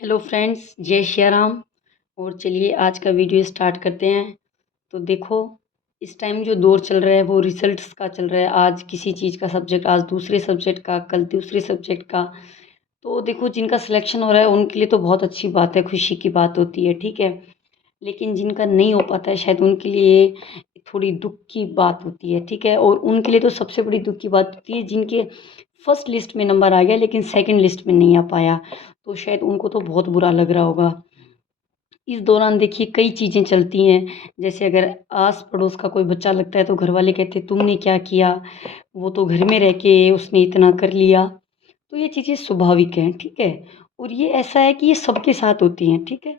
Hello friends, जय श्री राम। और चलिए आज का वीडियो स्टार्ट करते हैं। तो देखो, इस टाइम जो दौर चल रहा है वो रिजल्ट्स का चल रहा है। आज किसी चीज़ का सब्जेक्ट, आज दूसरे सब्जेक्ट का, कल दूसरे सब्जेक्ट का। तो देखो, जिनका सिलेक्शन हो रहा है उनके लिए तो बहुत अच्छी बात है, खुशी की बात होती है, ठीक है। लेकिन जिनका नहीं हो पाता है शायद उनके लिए थोड़ी दुख की बात होती है, ठीक है। और उनके लिए तो सबसे बड़ी दुख की बात होती है जिनके फर्स्ट लिस्ट में नंबर आ गया लेकिन सेकंड लिस्ट में नहीं आ पाया। तो शायद उनको तो बहुत बुरा लग रहा होगा। इस दौरान देखिए कई चीज़ें चलती हैं। जैसे अगर आस पड़ोस का कोई बच्चा लगता है तो घर वाले कहते हैं तुमने क्या किया, वो तो घर में रह के उसने इतना कर लिया। तो ये चीज़ें स्वाभाविक हैं, ठीक है। और ये ऐसा है कि ये सबके साथ होती हैं, ठीक है।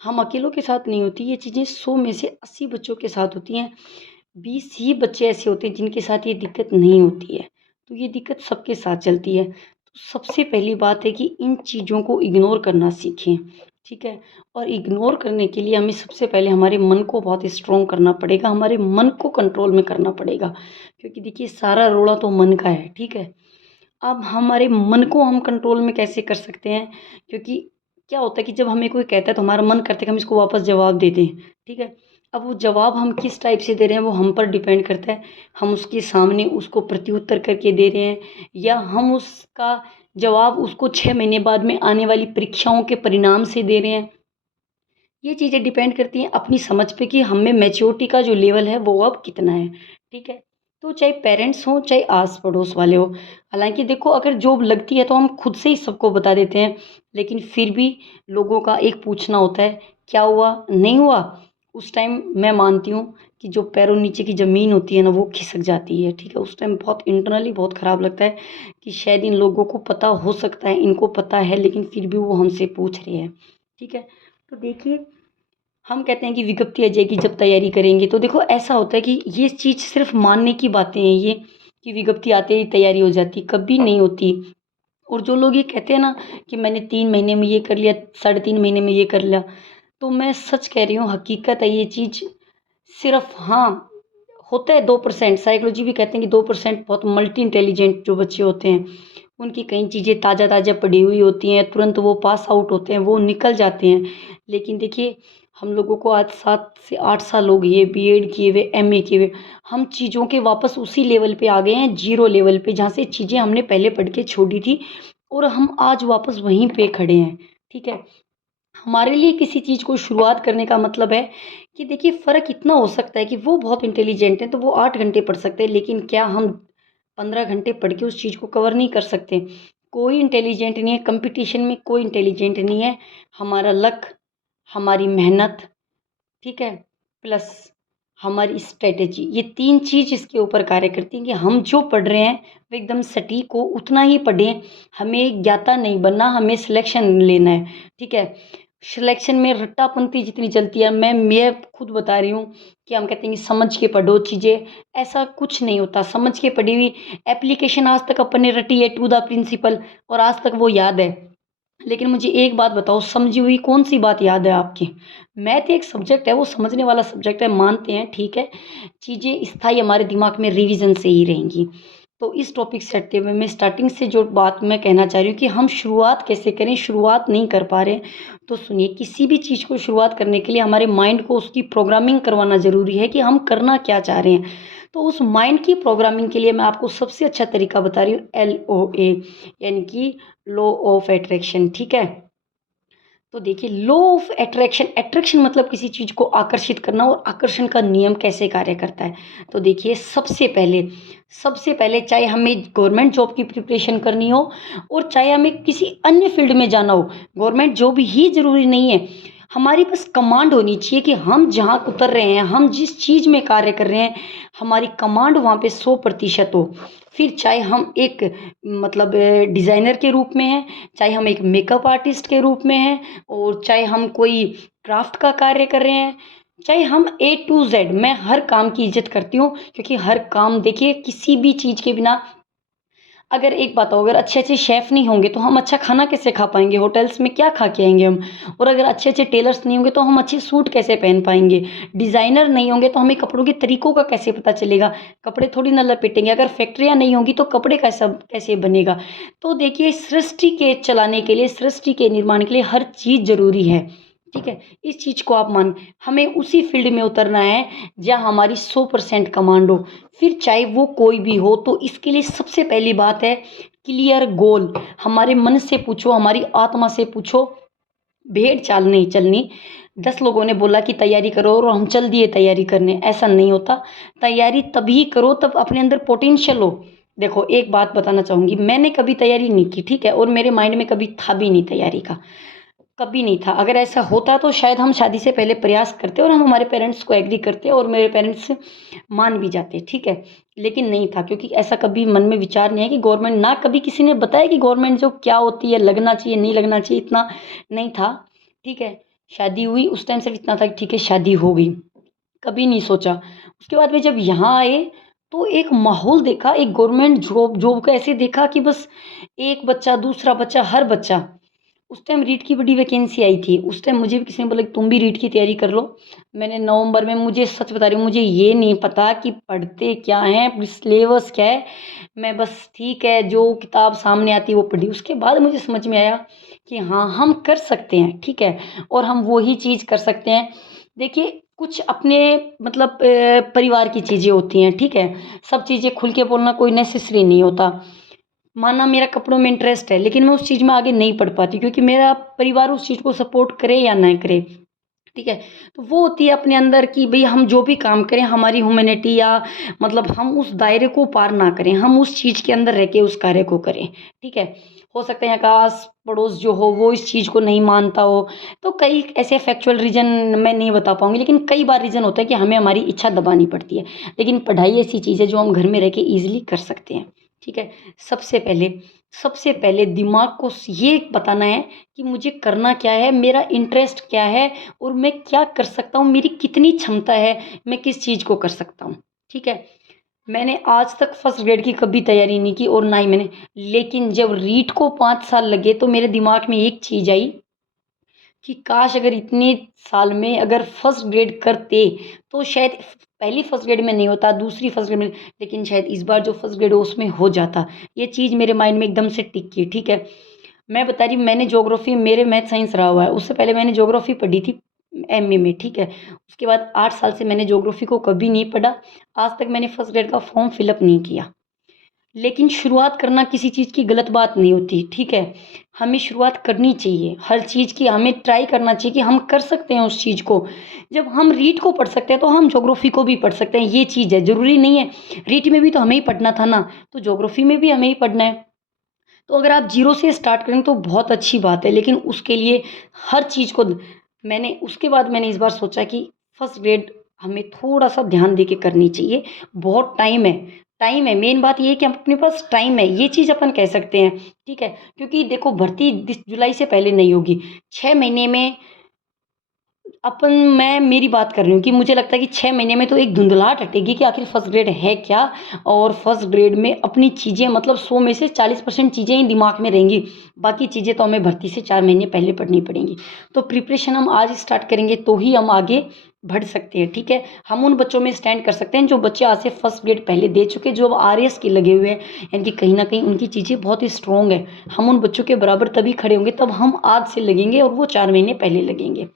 हम अकेलों के साथ नहीं होती ये चीज़ें, 100 में से 80 बच्चों के साथ होती हैं। 20 ही बच्चे ऐसे होते हैं जिनके साथ ये दिक्कत नहीं होती है। तो ये दिक्कत सबके साथ चलती है। तो सबसे पहली बात है कि इन चीज़ों को इग्नोर करना सीखें, ठीक है। और इग्नोर करने के लिए हमें सबसे पहले हमारे मन को बहुत स्ट्रॉन्ग करना पड़ेगा, हमारे मन को कंट्रोल में करना पड़ेगा। क्योंकि देखिए सारा रोड़ा तो मन का है, ठीक है। अब हमारे मन को हम कंट्रोल में कैसे कर सकते हैं? क्योंकि क्या होता है कि जब हमें कोई कहता है तो हमारा मन करता है कि हम इसको वापस जवाब दे दें, ठीक है। अब वो जवाब हम किस टाइप से दे रहे हैं वो हम पर डिपेंड करता है। हम उसके सामने उसको प्रत्युत्तर करके दे रहे हैं या हम उसका जवाब उसको 6 महीने बाद में आने वाली परीक्षाओं के परिणाम से दे रहे हैं। ये चीज़ें डिपेंड करती हैं अपनी समझ पे कि हम में मैच्योरिटी का जो लेवल है वो अब कितना है, ठीक है। तो चाहे पेरेंट्स हों, चाहे आस पड़ोस वाले हों। हालांकि देखो, अगर जॉब लगती है तो हम खुद से ही सबको बता देते हैं, लेकिन फिर भी लोगों का एक पूछना होता है क्या हुआ, नहीं हुआ। उस टाइम मैं मानती हूँ कि जो पैरों नीचे की ज़मीन होती है ना वो खिसक जाती है, ठीक है। उस टाइम बहुत इंटरनली बहुत ख़राब लगता है कि शायद इन लोगों को पता हो सकता है, इनको पता है, लेकिन फिर भी वो हमसे पूछ रहे हैं, ठीक है। तो देखिए, हम कहते हैं कि विज्ञप्ति आ जाएगी जब तैयारी करेंगे। तो देखो ऐसा होता है कि ये चीज़ सिर्फ मानने की बातें हैं ये, कि विज्ञप्ति आते ही तैयारी हो जाती, कभी नहीं होती। और जो लोग ये कहते हैं ना कि मैंने 3 महीने में ये कर लिया, साढ़े 3 महीने में ये कर लिया, तो मैं सच कह रही हूँ, हकीकत है ये चीज़। सिर्फ हाँ, होता है 2%। साइकोलॉजी भी कहते हैं कि 2% बहुत मल्टी इंटेलिजेंट जो बच्चे होते हैं, उनकी कई चीज़ें ताज़ा ताज़ा पढ़ी हुई होती हैं, तुरंत वो पास आउट होते हैं, वो निकल जाते हैं। लेकिन देखिए, हम लोगों को आज 7 से 8 साल हो गए बीएड किए हुए, एमए किए हुए। हम चीज़ों के वापस उसी लेवल पे आ गए हैं, ज़ीरो लेवल पे, जहाँ से चीज़ें हमने पहले पढ़ के छोड़ी थी और हम आज वापस वहीं पे खड़े हैं, ठीक है। हमारे लिए किसी चीज़ को शुरुआत करने का मतलब है कि देखिए फ़र्क इतना हो सकता है कि वो बहुत इंटेलिजेंट हैं तो वो 8 घंटे पढ़ सकते हैं, लेकिन क्या हम 15 घंटे पढ़ के उस चीज़ को कवर नहीं कर सकते? कोई इंटेलिजेंट नहीं है, कंपटीशन में कोई इंटेलिजेंट नहीं है। हमारा लक, हमारी मेहनत, ठीक है, प्लस हमारी स्ट्रैटेजी, ये 3 चीज़ इसके ऊपर कार्य करती हैं कि हम जो पढ़ रहे हैं वो एकदम सटीक हो, उतना ही पढ़ें। हमें ज्ञाता नहीं बनना, हमें सिलेक्शन लेना है, ठीक है। सिलेक्शन में रट्टापंती जितनी चलती है, मैं खुद बता रही हूँ कि हम कहते हैं कि समझ के पढ़ो चीज़ें, ऐसा कुछ नहीं होता। समझ के पढ़ी हुई एप्लीकेशन आज तक अपन ने रटी है टू द प्रिंसिपल, और आज तक वो याद है। लेकिन मुझे एक बात बताओ, समझी हुई कौन सी बात याद है आपकी? मैथ एक सब्जेक्ट है, वो समझने वाला सब्जेक्ट है, मानते हैं, ठीक है। चीज़ें स्थायी हमारे दिमाग में रिवीजन से ही रहेंगी। तो इस टॉपिक से हटते हुए मैं स्टार्टिंग से जो बात मैं कहना चाह रही हूँ कि हम शुरुआत कैसे करें, शुरुआत नहीं कर पा रहे हैं। तो सुनिए, किसी भी चीज़ को शुरुआत करने के लिए हमारे माइंड को उसकी प्रोग्रामिंग करवाना ज़रूरी है कि हम करना क्या चाह रहे हैं। तो उस माइंड की प्रोग्रामिंग के लिए मैं आपको सबसे अच्छा तरीका बता रही हूँ, LOA, यानी कि लॉ ऑफ अट्रैक्शन, ठीक है। तो देखिए, लॉ ऑफ अट्रैक्शन, अट्रैक्शन मतलब किसी चीज़ को आकर्षित करना, और आकर्षण का नियम कैसे कार्य करता है। तो देखिए, सबसे पहले चाहे हमें गवर्नमेंट जॉब की प्रिपरेशन करनी हो और चाहे हमें किसी अन्य फील्ड में जाना हो, गवर्नमेंट जॉब ही ज़रूरी नहीं है। हमारी बस कमांड होनी चाहिए कि हम जहाँ उतर रहे हैं, हम जिस चीज़ में कार्य कर रहे हैं, हमारी कमांड वहाँ पे 100% हो। फिर चाहे हम एक मतलब डिज़ाइनर के रूप में हैं, चाहे हम एक मेकअप आर्टिस्ट के रूप में हैं, और चाहे हम कोई क्राफ्ट का कार्य कर रहे हैं, चाहे हम A to Z, मैं हर काम की इज़्ज़त करती हूँ। क्योंकि हर काम देखिए, किसी भी चीज़ के बिना अगर एक बात हो, अगर अच्छे अच्छे शेफ़ नहीं होंगे तो हम अच्छा खाना कैसे खा पाएंगे, होटल्स में क्या खा के आएंगे हम। और अगर अच्छे अच्छे टेलर्स नहीं होंगे तो हम अच्छे सूट कैसे पहन पाएंगे। डिज़ाइनर नहीं होंगे तो हमें कपड़ों के तरीक़ों का कैसे पता चलेगा, कपड़े थोड़ी ना लपेटेंगे। अगर फैक्ट्रियाँ नहीं होंगी तो कपड़े कैसा कैसे बनेगा। तो देखिए, सृष्टि के चलाने के लिए, सृष्टि के निर्माण के लिए हर चीज़ ज़रूरी है, ठीक है। इस चीज़ को आप मान, हमें उसी फील्ड में उतरना है जहाँ हमारी 100% कमांड हो, फिर चाहे वो कोई भी हो। तो इसके लिए सबसे पहली बात है क्लियर गोल। हमारे मन से पूछो, हमारी आत्मा से पूछो, भेड़ चाल नहीं चलनी। 10 लोगों ने बोला कि तैयारी करो और हम चल दिए तैयारी करने, ऐसा नहीं होता। तैयारी तभी करो तब अपने अंदर पोटेंशियल हो। देखो, एक बात बताना चाहूँगी, मैंने कभी तैयारी नहीं की, ठीक है, और मेरे माइंड में कभी था भी नहीं तैयारी का, कभी नहीं था। अगर ऐसा होता तो शायद हम शादी से पहले प्रयास करते और हम हमारे पेरेंट्स को एग्री करते और मेरे पेरेंट्स मान भी जाते, ठीक है। लेकिन नहीं था, क्योंकि ऐसा कभी मन में विचार नहीं है कि गवर्नमेंट, ना कभी किसी ने बताया कि गवर्नमेंट जॉब क्या होती है, लगना चाहिए नहीं लगना चाहिए, इतना नहीं था, ठीक है। शादी हुई उस टाइम सिर्फ इतना था कि ठीक है शादी हो गई, कभी नहीं सोचा। उसके बाद में जब यहाँ आए तो एक माहौल देखा, एक गवर्नमेंट जॉब जॉब को ऐसे देखा कि बस एक बच्चा, दूसरा बच्चा, हर बच्चा। उस टाइम रीट की बड़ी वैकेंसी आई थी, उस टाइम मुझे भी किसी ने बोला कि तुम भी रीट की तैयारी कर लो। मैंने नवंबर में, मुझे सच बता रही हूँ, मुझे ये नहीं पता कि पढ़ते क्या हैं, सिलेबस क्या है। मैं बस ठीक है जो किताब सामने आती है वो पढ़ी। उसके बाद मुझे समझ में आया कि हाँ, हम कर सकते हैं, ठीक है, और हम वही चीज़ कर सकते हैं। देखिए, कुछ अपने मतलब परिवार की चीज़ें होती हैं, ठीक है। सब चीज़ें खुल के बोलना कोई नेसेसरी नहीं होता। माना मेरा कपड़ों में इंटरेस्ट है, लेकिन मैं उस चीज़ में आगे नहीं बढ़ पाती क्योंकि मेरा परिवार उस चीज़ को सपोर्ट करे या ना करे, ठीक है। तो वो होती है अपने अंदर कि भई हम जो भी काम करें, हमारी ह्यूमैनिटी या मतलब हम उस दायरे को पार ना करें, हम उस चीज़ के अंदर रह के उस कार्य को करें, ठीक है। हो सकता है यहाँ का आस-पड़ोस जो हो वो इस चीज़ को नहीं मानता हो, तो कई ऐसे फैक्चुअल रीज़न मैं नहीं बता पाऊँगी, लेकिन कई बार रीज़न होता है कि हमें हमारी इच्छा दबानी पड़ती है। लेकिन पढ़ाई ऐसी चीज़ है जो हम घर में रह के ईज़िली कर सकते हैं, ठीक है। सबसे पहले सबसे पहले दिमाग को ये बताना है कि मुझे करना क्या है, मेरा इंटरेस्ट क्या है और मैं क्या कर सकता हूँ, मेरी कितनी क्षमता है, मैं किस चीज़ को कर सकता हूँ, ठीक है। मैंने आज तक फर्स्ट ग्रेड की कभी तैयारी नहीं की और ना ही मैंने, लेकिन जब रीट को 5 साल लगे तो मेरे दिमाग में एक चीज़ आई कि काश अगर इतने साल में अगर फर्स्ट ग्रेड करते तो शायद पहली फर्स्ट ग्रेड में नहीं होता, दूसरी फर्स्ट ग्रेड में, लेकिन शायद इस बार जो फर्स्ट ग्रेड हो उसमें हो जाता। ये चीज़ मेरे माइंड में एकदम से टिक की, ठीक है। मैं बता रही हूँ, मैंने ज्योग्राफी, मेरे मैथ साइंस रहा हुआ है, उससे पहले मैंने ज्योग्राफी पढ़ी थी एमए में, ठीक है। उसके बाद 8 साल से मैंने ज्योग्राफी को कभी नहीं पढ़ा। आज तक मैंने फर्स्ट ग्रेड का फॉर्म फिल अप नहीं किया। लेकिन शुरुआत करना किसी चीज़ की गलत बात नहीं होती, ठीक है। हमें शुरुआत करनी चाहिए, हर चीज़ की हमें ट्राई करना चाहिए कि हम कर सकते हैं उस चीज़ को। जब हम रीट को पढ़ सकते हैं तो हम ज्योग्राफी को भी पढ़ सकते हैं, ये चीज़ है। ज़रूरी नहीं है, रीट में भी तो हमें ही पढ़ना था ना, तो ज्योग्राफी में भी हमें ही पढ़ना है। तो अगर आप ज़ीरो से स्टार्ट करें तो बहुत अच्छी बात है, लेकिन उसके लिए हर चीज़ को मैंने उसके बाद मैंने इस बार सोचा कि फर्स्ट ग्रेड हमें थोड़ा-सा ध्यान देके करनी चाहिए। बहुत टाइम है, मेन बात ये है कि अपने पास टाइम है, ये चीज़ अपन कह सकते हैं, ठीक है। क्योंकि देखो, भर्ती जुलाई से पहले नहीं होगी, 6 महीने में अपन, मैं मेरी बात कर रही हूँ कि मुझे लगता है कि 6 महीने में तो एक धुंधलाहट हटेगी कि आखिर फर्स्ट ग्रेड है क्या। और फर्स्ट ग्रेड में अपनी चीज़ें मतलब 100 में से 40% चीज़ें ही दिमाग में रहेंगी, बाकी चीज़ें तो हमें भर्ती से 4 महीने पहले पढ़नी पड़ेंगी। तो प्रिपरेशन हम आज स्टार्ट करेंगे तो ही हम आगे बढ़ सकते हैं, ठीक है। हम उन बच्चों में स्टैंड कर सकते हैं जो बच्चे आज से फर्स्ट ग्रेड पहले दे चुके, जो अब आरएएस के लगे हुए हैं, यानी कि कहीं न कहीं उनकी चीज़ें बहुत ही स्ट्रॉन्ग है। हम उन बच्चों के बराबर तभी खड़े होंगे, तब हम आज से लगेंगे और वो 4 महीने पहले लगेंगे।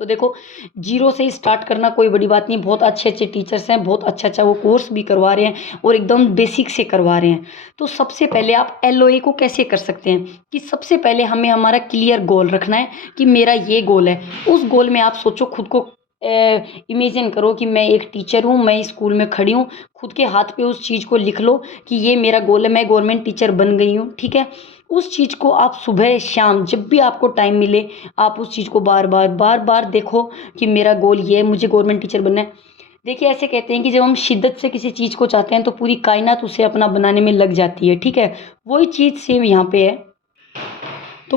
तो देखो, ज़ीरो से ही स्टार्ट करना कोई बड़ी बात नहीं, बहुत अच्छे-अच्छे टीचर्स हैं, बहुत अच्छा-अच्छा वो कोर्स भी करवा रहे हैं और एकदम बेसिक से करवा रहे हैं। तो सबसे पहले आप एलओए को कैसे कर सकते हैं कि सबसे पहले हमें हमारा क्लियर गोल रखना है कि मेरा ये गोल है। उस गोल में आप सोचो, खुद को इमेजिन करो कि मैं एक टीचर हूँ, मैं स्कूल में खड़ी हूँ, खुद के हाथ पे उस चीज़ को लिख लो कि ये मेरा गोल है, मैं गवर्नमेंट टीचर बन गई हूँ, ठीक है। उस चीज़ को आप सुबह, शाम जब भी आपको टाइम मिले, आप उस चीज़ को बार-बार देखो कि मेरा गोल ये है, मुझे गवर्नमेंट टीचर बनना है। देखिए, ऐसे कहते हैं कि जब हम शिद्दत से किसी चीज़ को चाहते हैं तो पूरी कायनात उसे अपना बनाने में लग जाती है, ठीक है। वही चीज़ सेम यहाँ पे है। तो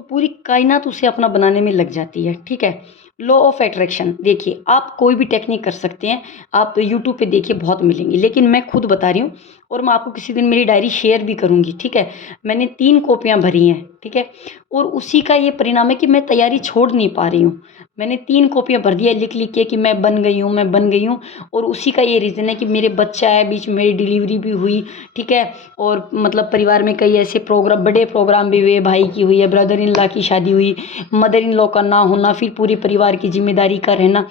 पूरी कायनात उसे अपना बनाने में लग जाती है, ठीक है। लॉ ऑफ अट्रैक्शन, देखिए आप कोई भी टेक्निक कर सकते हैं, आप यूट्यूब पे देखिए बहुत मिलेंगी, लेकिन मैं खुद बता रही हूँ, और मैं आपको किसी दिन मेरी डायरी शेयर भी करूँगी, ठीक है। मैंने 3 कॉपियाँ भरी हैं, ठीक है, और उसी का ये परिणाम है कि मैं तैयारी छोड़ नहीं पा रही हूँ। मैंने 3 कॉपियाँ भर दी है लिख-लिख के कि मैं बन गई हूँ, मैं बन गई हूँ, और उसी का ये रीज़न है कि मेरे बच्चा है, बीच में मेरी डिलीवरी भी हुई, ठीक है, और मतलब परिवार में कई ऐसे प्रोग्राम, बड़े प्रोग्राम भी हुए, भाई की हुई है, ब्रदर इन लॉ की शादी हुई, मदर इन लॉ का ना होना, फिर पूरे परिवार की ज़िम्मेदारी का रहना।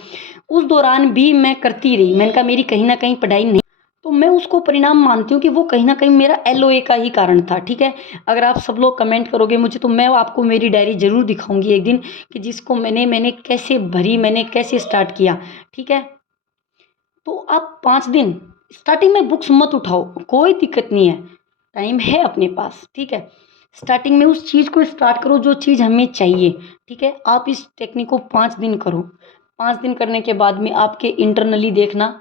उस दौरान भी मैं करती रही। मैंने कहा मेरी कहीं न कहीं पढ़ाई नहीं, तो मैं उसको परिणाम मानती हूँ कि वो कहीं न कहीं मेरा एलओए का ही कारण था, ठीक है। अगर आप सब लोग कमेंट करोगे मुझे, तो मैं आपको मेरी डायरी ज़रूर दिखाऊँगी एक दिन कि जिसको मैंने कैसे भरी, मैंने कैसे स्टार्ट किया, ठीक है। तो आप 5 दिन स्टार्टिंग में बुक्स मत उठाओ, कोई दिक्कत नहीं है, टाइम है अपने पास, ठीक है। स्टार्टिंग में उस चीज़ को स्टार्ट करो जो चीज़ हमें चाहिए, ठीक है। आप इस टेक्निक को 5 दिन करो। 5 दिन करने के बाद में आपके इंटरनली देखना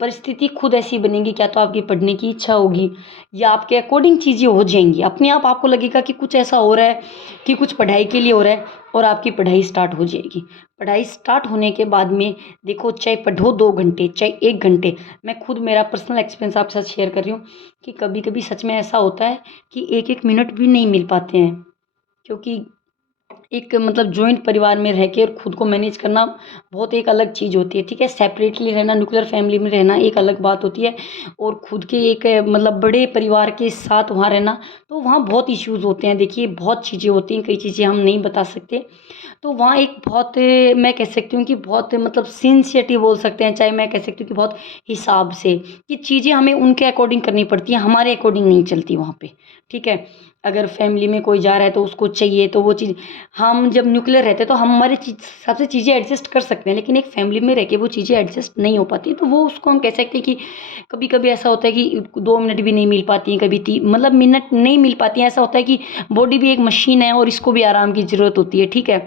परिस्थिति खुद ऐसी बनेगी, क्या तो आपकी पढ़ने की इच्छा होगी या आपके अकॉर्डिंग चीज़ें हो जाएँगी। अपने आप आपको लगेगा कि कुछ ऐसा हो रहा है कि कुछ पढ़ाई के लिए हो रहा है, और आपकी पढ़ाई स्टार्ट हो जाएगी। पढ़ाई स्टार्ट होने के बाद में देखो, चाहे पढ़ो 2 घंटे, चाहे 1 घंटे, मैं खुद मेरा पर्सनल एक्सपीरियंस आपके साथ शेयर कर रही हूँ कि कभी-कभी सच में ऐसा होता है कि 1-1 मिनट भी नहीं मिल पाते हैं, क्योंकि एक मतलब जॉइंट परिवार में रह के और खुद को मैनेज करना बहुत एक अलग चीज़ होती है, ठीक है। सेपरेटली रहना, न्यूक्लियर फैमिली में रहना एक अलग बात होती है, और खुद के एक मतलब बड़े परिवार के साथ वहाँ रहना, तो वहाँ बहुत इश्यूज़ होते हैं। देखिए बहुत चीज़ें होती हैं, कई चीज़ें हम नहीं बता सकते। तो वहाँ एक बहुत मैं कह सकती हूँ कि बहुत मतलब सिंसियरिटी बोल सकते हैं, चाहे मैं कह सकती हूँ कि बहुत हिसाब से, कि चीज़ें हमें उनके अकॉर्डिंग करनी पड़ती हैं, हमारे अकॉर्डिंग नहीं चलती वहाँ पे, ठीक है। अगर फैमिली में कोई जा रहा है तो उसको चाहिए, तो वो चीज़, हम जब न्यूक्लियर रहते हैं तो हम हमारे हिसाब से चीज़ें एडजस्ट कर सकते हैं, लेकिन एक फैमिली में रह के वो चीज़ें एडजस्ट नहीं हो पाती, तो वो उसको हम कह सकते हैं कि कभी-कभी ऐसा होता है कि 2 मिनट भी नहीं मिल पाती हैं, कभी मतलब मिनट नहीं मिल पाती हैं। ऐसा होता है कि बॉडी भी एक मशीन है और इसको भी आराम की ज़रूरत होती है, ठीक है।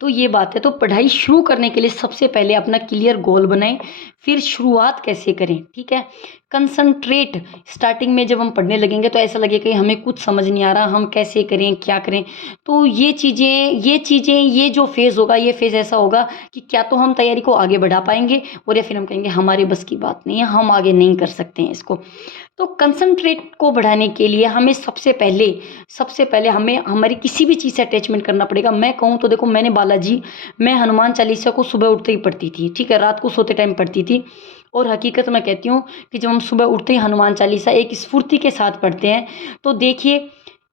तो ये बात है। तो पढ़ाई शुरू करने के लिए सबसे पहले अपना क्लियर गोल बनाएं, फिर शुरुआत कैसे करें, ठीक है। कंसंट्रेट, स्टार्टिंग में जब हम पढ़ने लगेंगे तो ऐसा लगेगा कि हमें कुछ समझ नहीं आ रहा, हम कैसे करें, क्या करें। तो ये जो फेज़ होगा, ये फेज़ ऐसा होगा कि क्या तो हम तैयारी को आगे बढ़ा पाएंगे, और या फिर हम कहेंगे हमारे बस की बात नहीं है, हम आगे नहीं कर सकते हैं इसको। तो कंसंट्रेट को बढ़ाने के लिए हमें सबसे पहले हमें हमारी किसी भी चीज़ से अटैचमेंट करना पड़ेगा। मैं कहूँ तो देखो, मैं हनुमान चालीसा को सुबह उठते ही पढ़ती थी, ठीक है, रात को सोते टाइम पढ़ती थी। और हकीकत मैं कहती हूँ कि जब हम सुबह उठते ही हनुमान चालीसा एक स्फूर्ति के साथ पढ़ते हैं, तो देखिए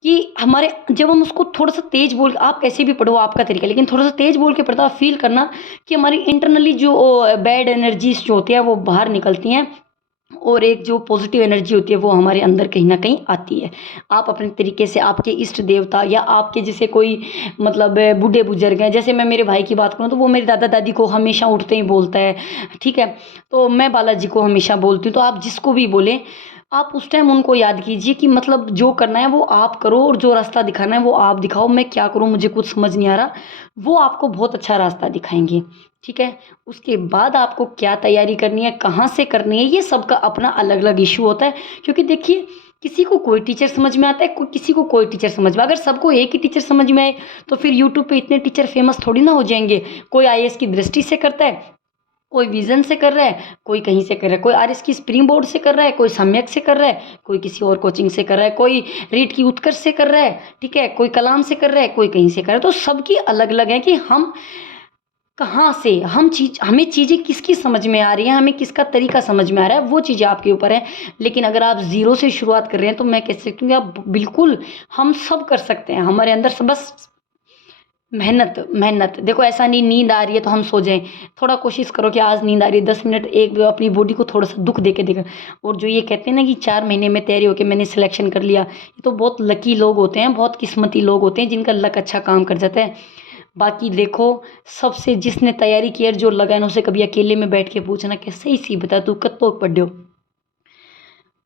कि हमारे, जब हम उसको थोड़ा सा तेज बोल, आप कैसे भी पढ़ो आपका तरीका, लेकिन थोड़ा सा तेज बोल के पढ़ता, फील करना कि हमारी इंटरनली जो बैड एनर्जीज जो होती है वो बाहर निकलती हैं, और एक जो पॉजिटिव एनर्जी होती है वो हमारे अंदर कहीं न कहीं आती है। आप अपने तरीके से आपके इष्ट देवता या आपके जैसे कोई मतलब बूढ़े बुजुर्ग हैं, जैसे मैं मेरे भाई की बात करूँ तो वो मेरे दादा दादी को हमेशा उठते ही बोलता है, ठीक है। तो मैं बालाजी को हमेशा बोलती हूँ, तो आप जिसको भी बोलें, आप उस टाइम उनको याद कीजिए कि मतलब जो करना है वो आप करो, और जो रास्ता दिखाना है वो आप दिखाओ। मैं क्या करूँ, मुझे कुछ समझ नहीं आ रहा, वो आपको बहुत अच्छा रास्ता दिखाएँगे, ठीक है। उसके बाद आपको क्या तैयारी करनी है, कहाँ से करनी है, ये सबका अपना अलग-अलग इश्यू होता है। क्योंकि देखिए, किसी को कोई टीचर समझ में आता है, किसी को कोई टीचर समझ में, अगर सबको एक ही टीचर समझ में आए, तो फिर यूट्यूब पे इतने टीचर फेमस थोड़ी ना हो जाएँगे। कोई आईएएस की दृष्टि से करता है, कोई विज़न से कर रहा है, कोई कहीं से कर रहा है, कोई आरएस की स्प्रिंग बोर्ड से कर रहा है, कोई सम्यक से कर रहा है, कोई किसी और कोचिंग से कर रहा है, कोई रीट की उत्कर्ष से कर रहा है, ठीक है, कोई कलाम से कर रहा है, कोई कहीं से कर रहा है। तो सबकी अलग-अलग है कि हम कहाँ से, हमें चीज़ें किसकी समझ में आ रही हैं, हमें किसका तरीका समझ में आ रहा है, वो चीज़ें आपके ऊपर है। लेकिन अगर आप ज़ीरो से शुरुआत कर रहे हैं, तो मैं कह सकती हूँ कि आप बिल्कुल, हम सब कर सकते हैं। हमारे अंदर बस मेहनत देखो, ऐसा नहीं नींद आ रही है तो हम सो जाएँ। थोड़ा कोशिश करो कि आज नींद आ रही है, 10 मिनट एक अपनी बॉडी को थोड़ा-सा दुःख दे के देखो। और जो ये कहते हैं ना कि 4 महीने में तैयारी होके मैंने सिलेक्शन कर लिया, ये तो बहुत लकी लोग होते हैं, बहुत किस्मती लोग होते हैं जिनका लक अच्छा काम कर जाता है। बाकी देखो, सबसे जिसने तैयारी की है, जो लगा है ना, उसे कभी अकेले में बैठ के पूछना कि सही सी बता तू कत्तो पढ़्यो,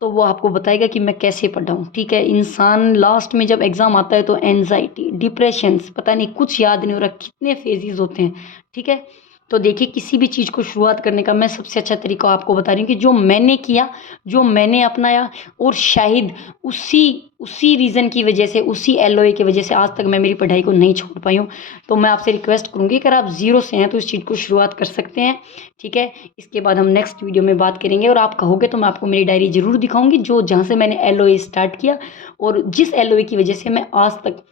तो वो आपको बताएगा कि मैं कैसे पढ़ा हूँ, ठीक है। इंसान लास्ट में जब एग्ज़ाम आता है तो एंग्ज़ायटी, डिप्रेशंस, पता नहीं कुछ याद नहीं हो रहा, कितने फेजेज़ होते हैं, ठीक है। तो देखिए, किसी भी चीज़ को शुरुआत करने का मैं सबसे अच्छा तरीका आपको बता रही हूँ कि जो मैंने किया, जो मैंने अपनाया, और शायद उसी उसी रीज़न की वजह से, उसी एलओए की वजह से आज तक मैं मेरी पढ़ाई को नहीं छोड़ पाई हूँ। तो मैं आपसे रिक्वेस्ट करूँगी, अगर आप ज़ीरो से हैं तो इस चीज़ को शुरुआत कर सकते हैं, ठीक है। इसके बाद हम नेक्स्ट वीडियो में बात करेंगे, और आप कहोगे तो मैं आपको मेरी डायरी ज़रूर दिखाऊंगी, जो जहाँ से मैंने एलओए स्टार्ट किया और जिस एलओए की वजह से मैं आज तक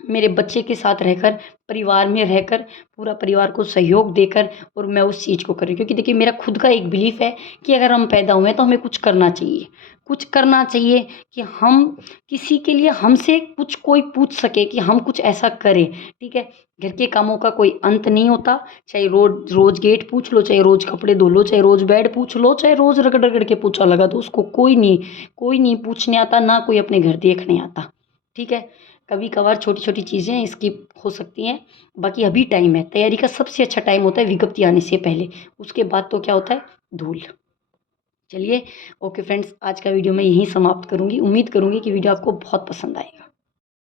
मेरे बच्चे के साथ रहकर, परिवार में रहकर, पूरा परिवार को सहयोग देकर, और मैं उस चीज़ को कर रही हूँ। क्योंकि देखिए, मेरा खुद का एक बिलीफ है कि अगर हम पैदा हुए हैं तो हमें कुछ करना चाहिए, कुछ करना चाहिए कि हम किसी के लिए हमसे कुछ कोई पूछ सके कि हम कुछ ऐसा करें, ठीक है। घर के कामों का कोई अंत नहीं होता, चाहे रोज रोज गेट पूछ लो, चाहे रोज कपड़े धो लो, चाहे रोज बेड पूछ लो, चाहे रोज रगड़ रगड़ के पोछा लगा दो, उसको कोई नहीं पूछने आता, ना कोई अपने घर देखने आता, ठीक है। कभी कभार छोटी छोटी चीज़ें स्किप हो सकती हैं, बाकी अभी टाइम है। तैयारी का सबसे अच्छा टाइम होता है विज्ञप्ति आने से पहले, उसके बाद तो क्या होता है, धूल। चलिए, ओके फ्रेंड्स, आज का वीडियो मैं यहीं समाप्त करूँगी। उम्मीद करूँगी कि वीडियो आपको बहुत पसंद आएगा।